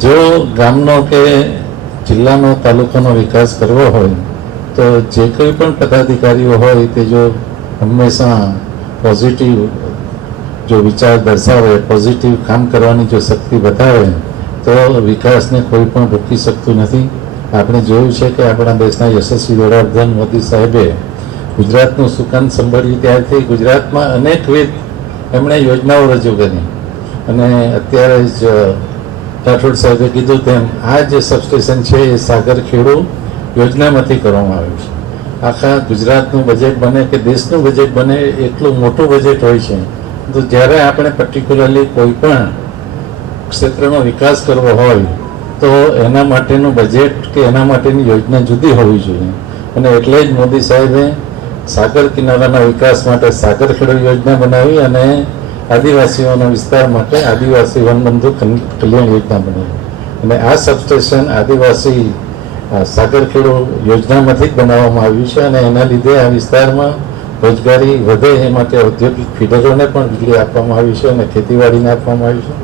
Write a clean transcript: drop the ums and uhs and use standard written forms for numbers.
જો ગામનો કે જિલ્લાનો તાલુકાનો વિકાસ કરવો હોય તો જે કોઈ પણ પદાધિકારીઓ હોય તે જો હંમેશા પોઝિટિવ જો વિચાર દર્શાવે, પોઝિટિવ કામ કરવાની જો શક્તિ બતાવે તો વિકાસને કોઈ પણ રોકી શકતું નથી. આપણે જોયું છે કે આપણા દેશના યશસ્વી વડાપ્રધાન મોદી સાહેબે ગુજરાતનું સુકાન સંભાળ્યું ત્યારથી ગુજરાતમાં અનેકવિધ એમણે યોજનાઓ રજૂ કરી અને અત્યારે જ રાઠોડ સાહેબે કીધું તેમ આ જે સબસ્ટેશન છે એ સાગર ખેડૂ યોજનામાંથી કરવામાં આવ્યું છે. આખા ગુજરાતનું બજેટ બને કે દેશનું બજેટ બને એટલું મોટું બજેટ હોય છે, તો જ્યારે આપણે પર્ટિક્યુલરલી કોઈ પણ ક્ષેત્રનો વિકાસ કરવો હોય તો એના માટેનું બજેટ કે એના માટેની યોજના જુદી હોવી જોઈએ. અને એટલે જ મોદી સાહેબે સાગર કિનારાના વિકાસ માટે સાગર ખેડૂ યોજના બનાવી અને આદિવાસીઓના વિસ્તાર માટે આદિવાસી વનબંધુ કલ્યાણ યોજના બનાવી. અને આ સબસ્ટેશન આદિવાસી સાગર ખેડૂ યોજનામાંથી જ બનાવવામાં આવ્યું છે અને એના લીધે આ વિસ્તારમાં રોજગારી વધે એ માટે ઔદ્યોગિક ફીડરોને પણ વીજળી આપવામાં આવી છે અને ખેતીવાડીને આપવામાં આવી છે.